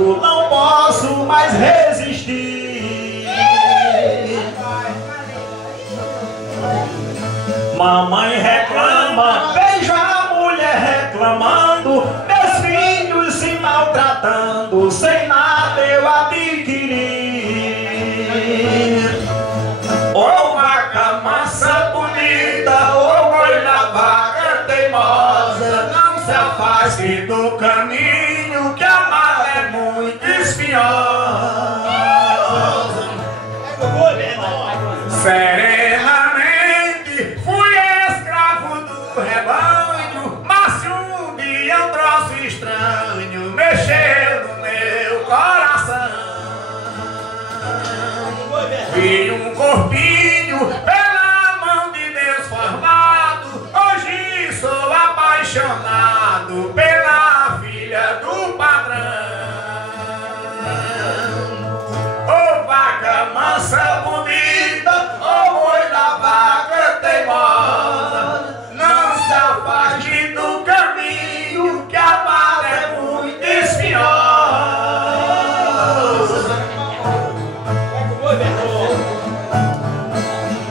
Não posso mais resistir. Mamãe reclama, vejo a mulher reclamando, meus filhos se maltratando, sem nada eu adquirir. Ô vaca mansa bonita, ô boi da vaca teimosa, não se afaste do caminho que a mala é muito espinhosa. Serenamente fui escravo do rebanho, mas se um dia um troço estranho mexeu no meu coração. Vi um corpinho pela mão de Deus formado, hoje sou apaixonado pela filha do patrão. Ô vaca mansa bonita, ô boi da vaca teimosa, não se afaste do caminho que a mala é muito espinhosa.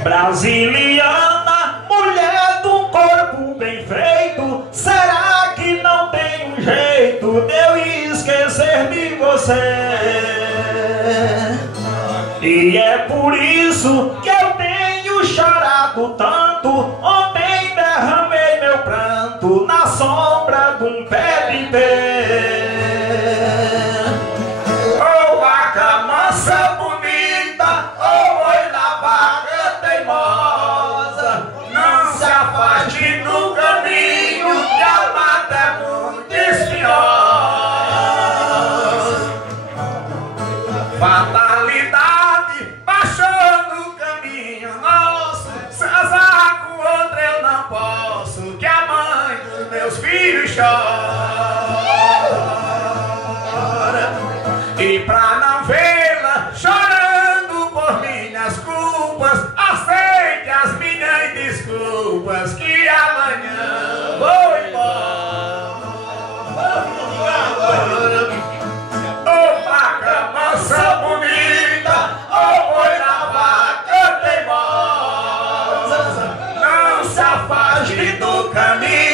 Brasiliana, mulher do corpo bem feito, será que não tem um jeito de eu esquecer de você? E é por isso que eu tenho chorado tanto, ontem derramei meu pranto na sombra de um pé de pé. Ô vaca mansa bonita, ô boi da vaca teimosa, não se afaste do caminho que a mata é muito espinhosa. Fatalidade baixou no caminho nosso, se azar com outra eu não posso, que a mãe dos meus filhos chora. E pra não vê-la chorando por minhas culpas, aceite as minhas desculpas, que amanhã vou embora. Ô vaca mansa bonita, ô boi da vaca teimosa, não se afaste do caminho